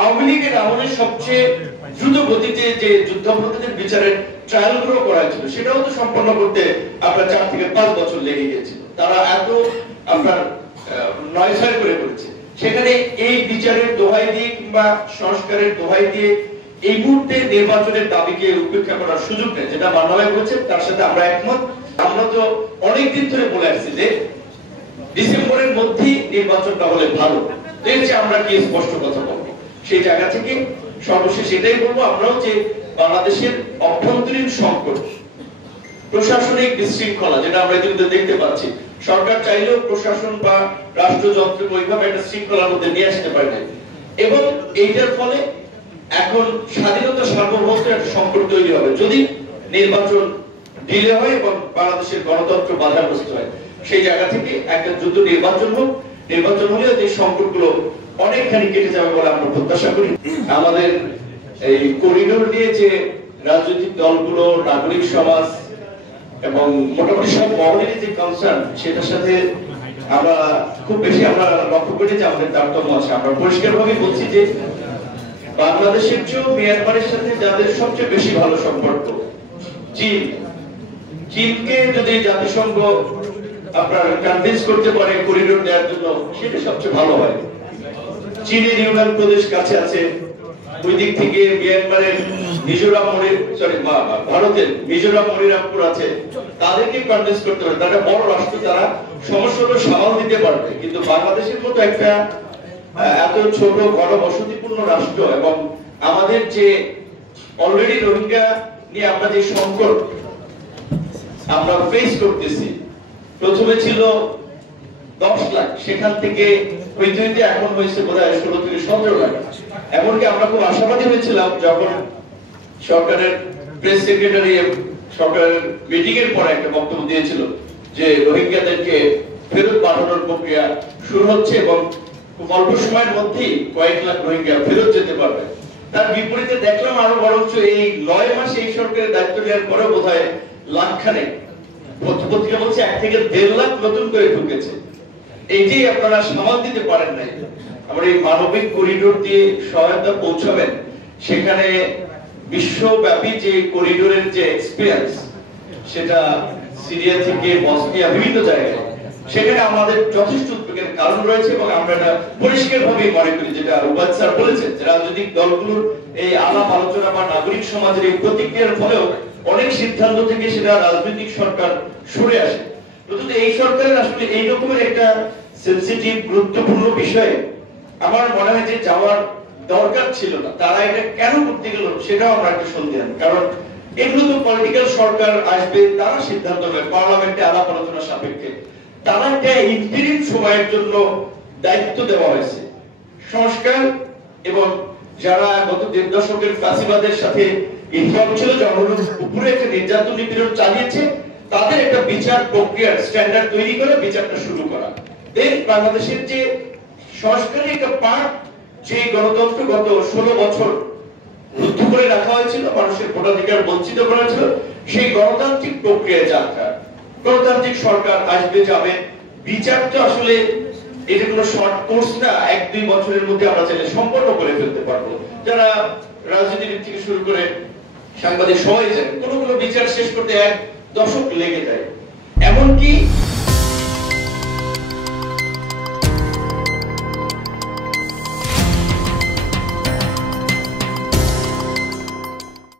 আওয়ামী লীগের আমলে সবচেয়ে দ্রুত গতিতে যে যুদ্ধাপরাধীদের বিচারের ট্রায়ালগুলো করা হয়েছিল সেটাও তো সম্পন্ন করতে আপনার 4 থেকে 5 বছর লেগে গিয়েছিল। তারা এত আপনার নয়ছয় করে করেছে। সেখানে এই বিচারের দোহাই দিয়ে কিংবা সংস্কারের দোহাই দিয়ে এই মুহূর্তে নির্বাচনের দাবিকে উপেক্ষা করার সুযোগ নেই, যেটা মান্না বলেছে তার সাথে আমরা একমত। আমরা তো অনেকদিন ধরে বলে আসছি যে ডিসেম্বরের মধ্যেই নির্বাচনটা হলে ভালো, দেখছি আমরা কি স্পষ্ট কথা বলবো। সেই জায়গা থেকে সর্বশেষ এটাই বলবো, আমরাও যে বাংলাদেশের অভ্যন্তরীণ সংকট, প্রশাসনিক বিশৃঙ্খলা যেটা আমরা ইতিমধ্যে দেখতে পাচ্ছি, সরকার চাইলেও প্রশাসন বা রাষ্ট্রযন্ত্রকে ওইভাবে একটা শৃঙ্খলার মধ্যে নিয়ে আসতে পারে না, এবং এইটার ফলে এখন স্বাধীনতা সার্বভৌমত্বের একটা সংকট তৈরি হবে যদি নির্বাচন ডিলে হয় এবং বাংলাদেশের গণতন্ত্র বাধাগ্রস্ত হয়। সেই জায়গা থেকে একটা দ্রুত নির্বাচন হোক, নির্বাচন হলে এই সংকটগুলো অনেকখানি কেটে যাবে বলে আমরা প্রত্যাশা করি। আমাদের এই করিডোর নিয়ে যে রাজনৈতিক দলগুলো, নাগরিক সমাজ এবং মোটামুটি সব মহলের যে কনসার্ন, সেটার সাথে আমরা খুব বেশি আমরা লক্ষ্য করি যে আমাদের তারতম্য আছে। আমরা পরিষ্কারভাবে বলছি যে বাংলাদেশের চেয়েও মিয়ানমারের সাথে যাদের সবচেয়ে বেশি ভালো সম্পর্ক চীন, চীনকে যদি জাতিসংঘ আপনার কনভিন্স করতে পারে করিডোর দেওয়ার জন্য, সেটা সবচেয়ে ভালো হয়। চীনের ইউনান প্রদেশ কাছে আছে, ওই দিক থেকে মিয়ানমারের মিজোরাম ভারতের মিজোরাম মনিরামপুর আছে, তাদেরকে কনভিন্স করতে পারে। তারা বড় রাষ্ট্র, তারা সমস্যাটা সামাল দিতে পারবে। কিন্তু বাংলাদেশের মতো একটা এত ছোট ঘনবসতিপূর্ণ রাষ্ট্র এবং আমাদের যে অলরেডি রোহিঙ্গা নিয়ে আমরা যে সংকট আমরা ফেস করতেছি, প্রথমে ছিল 10 লাখ, সেখান থেকে হইতে হইতে এখন হয়েছে বোধহয় 16 থেকে 17 লাখ। এমনকি আমরা খুব আশাবাদী হয়েছিলাম যখন সরকারের প্রেস সেক্রেটারি সরকারের মিটিং এর পরে একটা বক্তব্য দিয়েছিল যে রোহিঙ্গাদেরকে ফেরত পাঠানোর প্রক্রিয়া শুরু হচ্ছে এবং খুব অল্প সময়ের মধ্যেই কয়েক লাখ রোহিঙ্গা ফেরত যেতে পারবে। তার বিপরীতে দেখলাম আরো বরঞ্চ এই 9 মাসে এই সরকারের দায়িত্ব নেওয়ার পরে বোধহয় লাখখানেক, পত্রিকা বলছে 1 থেকে 1.5 লাখ নতুন করে ঢুকেছে। এই যে আপনারা সামাল দিতে পারেন নাই, আমরা এই মানবিক করিডোর দিয়ে সহায়তা পৌঁছাবেন, সেখানে বিশ্বব্যাপী যে করিডোরের যে এক্সপেরিয়েন্স, সেটা সিরিয়া থেকে বসনিয়া বিভিন্ন জায়গায়, সেখানে আমাদের যথেষ্ট উদ্বেগের কারণ রয়েছে এবং আমরা এটা পরিষ্কারভাবে মনে করি, যেটা রুবাদ স্যার বলেছেন যে রাজনৈতিক দলগুলোর এই আলাপ আলোচনা বা নাগরিক সমাজের এই প্রতিক্রিয়ার ফলেও অনেক সিদ্ধান্ত থেকে সেটা রাজনৈতিক সরকার সরে আসে। কিন্তু এই সরকারের আসলে এই রকমের একটা সেনসিটিভ গুরুত্বপূর্ণ বিষয়ে আমার মনে হয় যে যাওয়ার দরকার ছিল না। তারা এটা কেন করতে গেল সেটাও আমরা একটা সন্দেহ, কারণ এগুলো তো পলিটিক্যাল সরকার আসবে, তারা সিদ্ধান্ত নেবে পার্লামেন্টে আলাপ আলোচনা সাপেক্ষে। তারা একটা ইন্টারিম সময়ের জন্য দায়িত্ব দেওয়া হয়েছে। সংস্কার এবং যারা গত 1.5 দশকের ফ্যাসিবাদের সাথে ইনভলভ ছিল, জনগণের উপরে একটা নির্যাতন নিপীড়ন চালিয়েছে, তাদের একটা বিচার প্রক্রিয়ার স্ট্যান্ডার্ড তৈরি করে বিচারটা শুরু করা। দেন বাংলাদেশের যে সংস্কারের একটা পার্ট, যে গণতন্ত্র গত 16 বছর রুদ্ধ করে রাখা হয়েছিল, মানুষের ভোটাধিকার বঞ্চিত করা হয়েছিল, সেই গণতান্ত্রিক প্রক্রিয়া যাত্রা। গণতান্ত্রিক সরকার আসবে যাবে, বিচার তো আসলে এটা কোনো শর্ট কোর্স না, 1-2 বছরের মধ্যে আমরা চাইলে সম্পন্ন করে ফেলতে পারবো। যারা রাজনীতিবিদ থেকে শুরু করে সাংবাদিক সবাই জানেন, কোনো বিচার শেষ করতে 1 দশক লেগে যায়। এমনকি